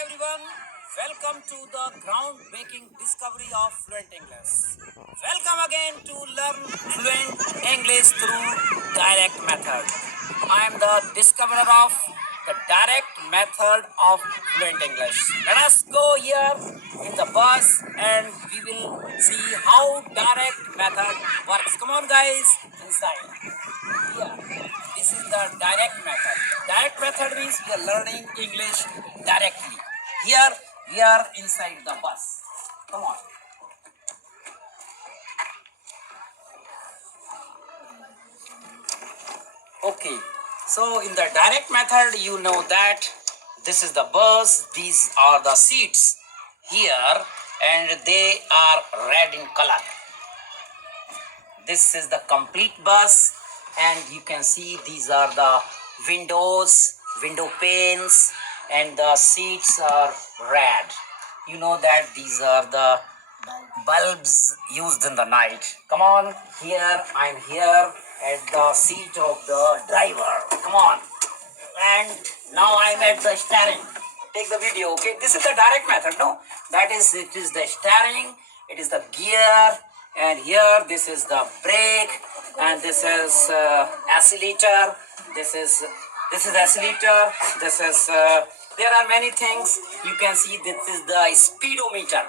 everyone, welcome to the groundbreaking discovery of Fluent English. Welcome again to learn Fluent English through direct method. I am the discoverer of the direct method of Fluent English. Let us go here in the bus and we will see how direct method works. Come on guys, inside. Here, this is the direct method. Direct method means we are learning English directly. Here we are inside the bus. Come on. Okay. So in the direct method, you know that this is the bus. These are the seats here, and they are red in color. This is the complete bus, and you can see these are the window panes, and the seats are red. You know that these are the bulbs used in the night. Come on, here I'm here at the seat of the driver. Come on, and now I'm at the steering. Take the video, okay? This is the direct method, no? That is, it is the steering, it is the gear, and here this is the brake, and this is accelerator. This is accelerator. This is. There are many things. You can see this is the speedometer.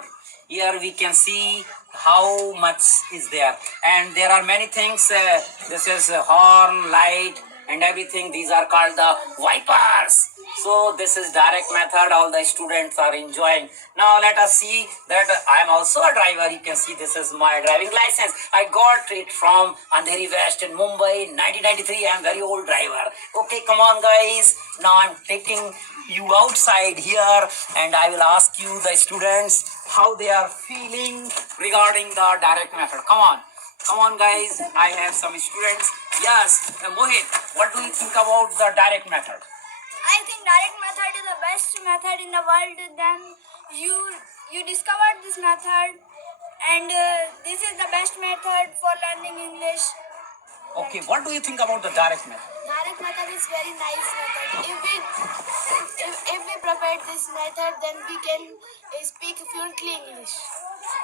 Here we can see how much is there, and there are many things. This is horn, light, and everything. These are called the wipers. So this is direct method. All the students are enjoying. Now let us see that I am also a driver. You can see this is my driving license. I got it from Andheri West in Mumbai, 1993. I am very old driver. Okay, come on guys. Now I am taking you outside here, and I will ask you the students how they are feeling regarding the direct method. Come on guys, I have some students. Yes, Mohit, what do you think about the direct method? I think direct method is the best method in the world. Then you discovered this method, and this is the best method for learning English. Okay, what do you think about the direct method? Direct method is very nice method. If we prepare this method, then we can speak fluently English.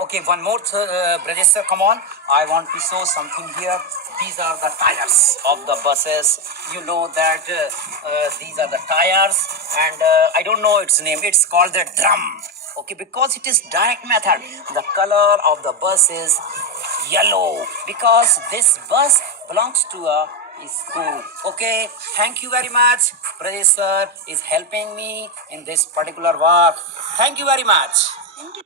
Okay, one more, Brajesh sir, come on. I want to show something here. These are the tires of the buses. You know that these are the tires, and I don't know its name. It's called the drum. Okay, because it is direct method. The color of the bus is yellow because this bus belongs to a school. Okay, thank you very much. Brajesh sir is helping me in this particular work. Thank you very much. Thank you.